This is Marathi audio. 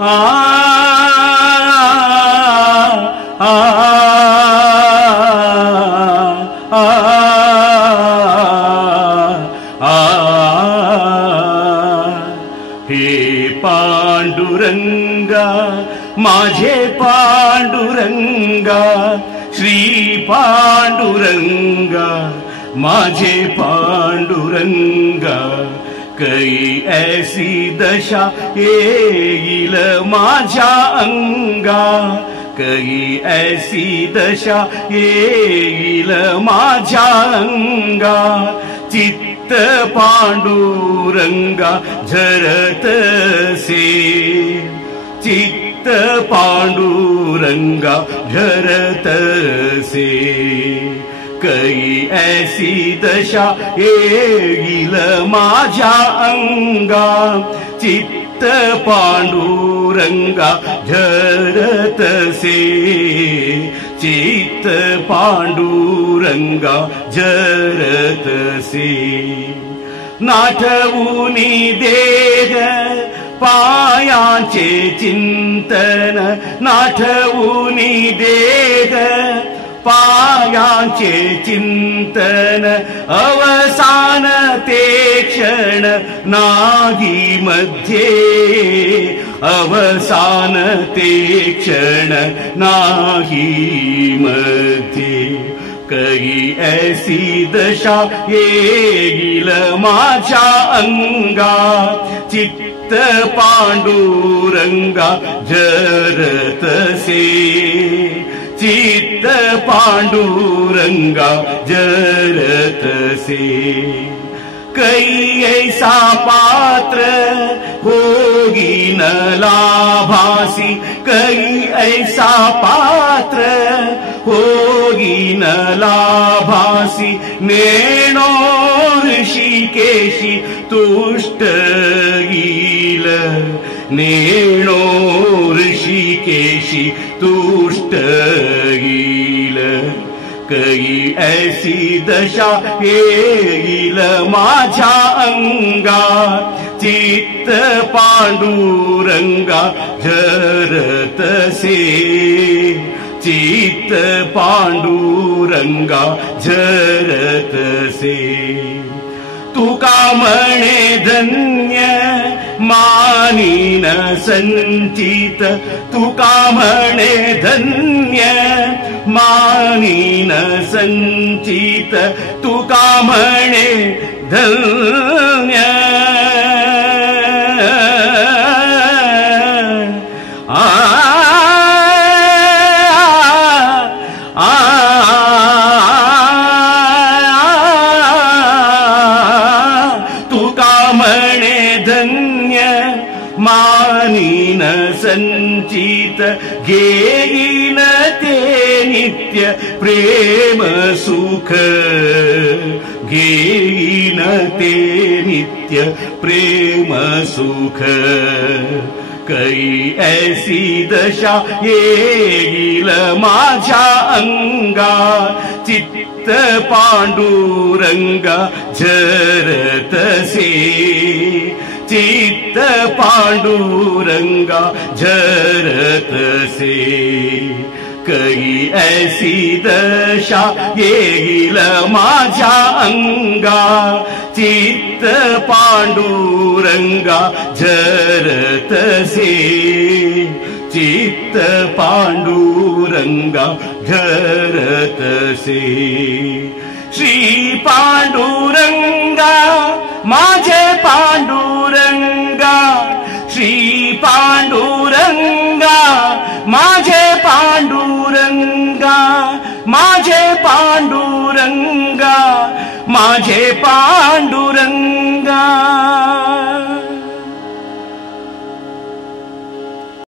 आ आ आ आ हे पांडुरंगा माझे पांडुरंगा श्री पांडुरंगा माझे पांडुरंगा कई ऐसी दशा येईल माझ्या अंगा कई ऐसी दशा येईल माझ्या अंगा चित्त पांडुरंगा झरतसे चित्त पांडुरंगा झरतसे कई ऐसी दशा येईल माझ्या अंगा चित्त पांडुरंगा झरतसे चित्त पांडुरंगा झरतसे नाठवुनी देह पायांचे चिंतन नाठवुनी देह पायांचे चिंतन अवसान ते क्षण नाही मध्ये अवसान ते क्षण नाही मध्ये कई ऐसी दशा येईल माझ्या अंगा चित्त पांडुरंगा झरतसे चित्त पांडुरंगा झरतसे कई ऐसा पात्र होगी न लाभासी कई ऐसा पात्र होगी न लाभासी नेणो ऋषिकेशी तुष्ट येईल नेणो ऋषिकेशी तुष्ट येईल कई ऐसी दशा येईल माझ्या अंगा चित्त पांडुरंगा झरतसे चित्त पांडुरंगा झरतसे तुका म्हणे धन्य मानीन संचित तुका म्हणे धन्य मानीन संचित तुका म्हणे धन्य मानीन संचित घेईन ते नित्य प्रेम सुख घेईन ते नित्य प्रेम सुख कई ऐसी दशा येईल माझ्या अंगा चित्त पांडुरंगा झरतसे चित्त पांडुरंगा झरतसे कई ऐसी दशा येईल माझ्या अंगा चित्त पांडुरंगा झरतसे चित्त पांडुरंगा झरतसे श्री पांडुरंगा माझे पांडुरंगा श्री पांडुरंगा माझे पांडुरंगा माझे पांडुरंगा माझे पांडुरंगा